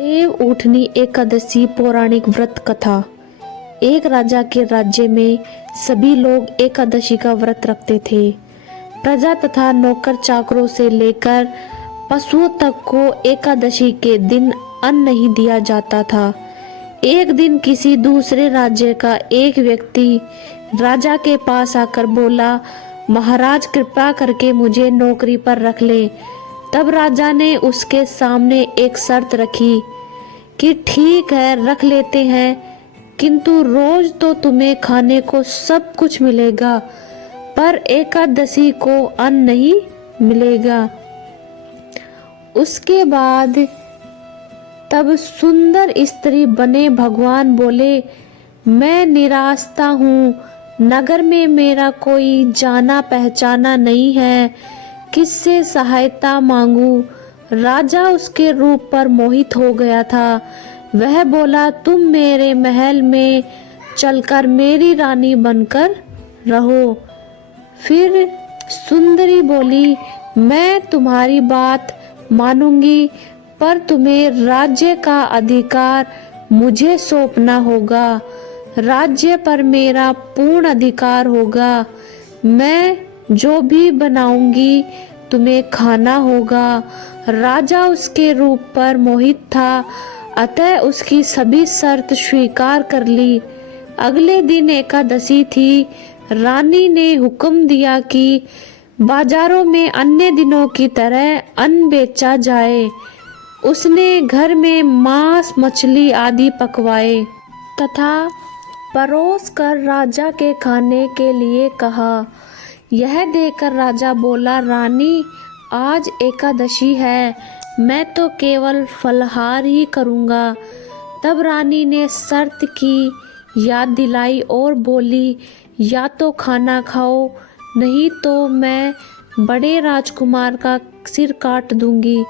देव उठनी एकादशी पौराणिक व्रत कथा। एक राजा के राज्य में सभी लोग एकादशी का व्रत रखते थे। प्रजा तथा नौकर चाकरों से लेकर पशुओं तक को एकादशी के दिन अन्न नहीं दिया जाता था। एक दिन किसी दूसरे राज्य का एक व्यक्ति राजा के पास आकर बोला, महाराज कृपा करके मुझे नौकरी पर रख ले। तब राजा ने उसके सामने एक शर्त रखी कि ठीक है रख लेते हैं, किंतु रोज तो तुम्हें खाने को सब कुछ मिलेगा, पर एकादशी को अन्न नहीं मिलेगा। उसके बाद तब सुंदर स्त्री बने भगवान बोले, मैं निराश्ता हूँ, नगर में मेरा कोई जाना पहचाना नहीं है, किससे सहायता मांगू। राजा उसके रूप पर मोहित हो गया था। वह बोला, तुम मेरे महल में चलकर मेरी रानी बनकर रहो। फिर सुंदरी बोली, मैं तुम्हारी बात मानूंगी, पर तुम्हें राज्य का अधिकार मुझे सौंपना होगा। राज्य पर मेरा पूर्ण अधिकार होगा। मैं जो भी बनाऊंगी तुम्हें खाना होगा। राजा उसके रूप पर मोहित था, अतः उसकी सभी शर्त स्वीकार कर ली। अगले दिन एकादशी थी। रानी ने हुक्म दिया कि बाजारों में अन्य दिनों की तरह अन्न बेचा जाए। उसने घर में मांस मछली आदि पकवाए तथा परोस कर राजा के खाने के लिए कहा। यह देखकर राजा बोला, रानी आज एकादशी है, मैं तो केवल फलाहार ही करूँगा। तब रानी ने शर्त की याद दिलाई और बोली, या तो खाना खाओ, नहीं तो मैं बड़े राजकुमार का सिर काट दूंगी।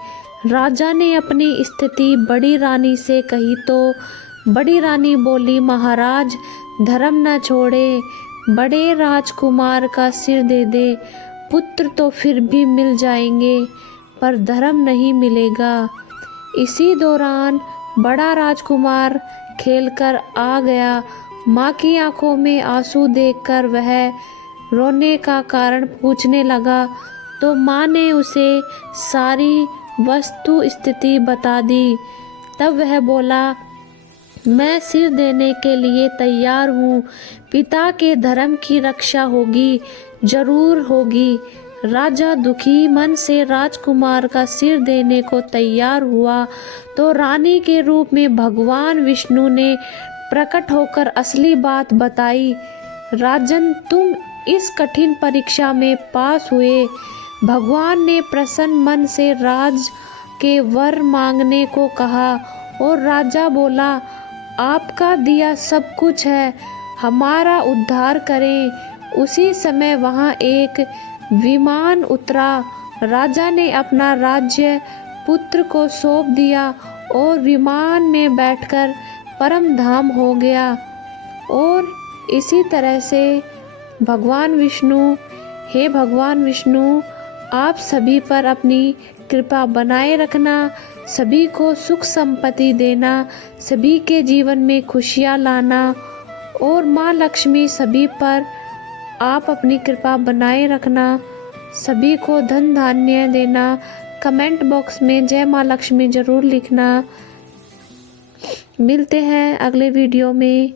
राजा ने अपनी स्थिति बड़ी रानी से कही तो बड़ी रानी बोली, महाराज धर्म न छोड़े, बड़े राजकुमार का सिर दे दे। पुत्र तो फिर भी मिल जाएंगे, पर धर्म नहीं मिलेगा। इसी दौरान बड़ा राजकुमार खेलकर आ गया। माँ की आंखों में आंसू देखकर वह रोने का कारण पूछने लगा, तो माँ ने उसे सारी वस्तु स्थिति बता दी। तब वह बोला, मैं सिर देने के लिए तैयार हूँ, पिता के धर्म की रक्षा होगी, जरूर होगी। राजा दुखी मन से राजकुमार का सिर देने को तैयार हुआ तो रानी के रूप में भगवान विष्णु ने प्रकट होकर असली बात बताई। राजन, तुम इस कठिन परीक्षा में पास हुए। भगवान ने प्रसन्न मन से राज के वर मांगने को कहा और राजा बोला, आपका दिया सब कुछ है, हमारा उद्धार करें। उसी समय वहां एक विमान उतरा। राजा ने अपना राज्य पुत्र को सौंप दिया और विमान में बैठकर परम धाम हो गया। और इसी तरह से भगवान विष्णु, हे भगवान विष्णु, आप सभी पर अपनी कृपा बनाए रखना, सभी को सुख संपत्ति देना, सभी के जीवन में खुशियाँ लाना, और माँ लक्ष्मी सभी पर आप अपनी कृपा बनाए रखना, सभी को धन धान्य देना। कमेंट बॉक्स में जय माँ लक्ष्मी ज़रूर लिखना। मिलते हैं अगले वीडियो में।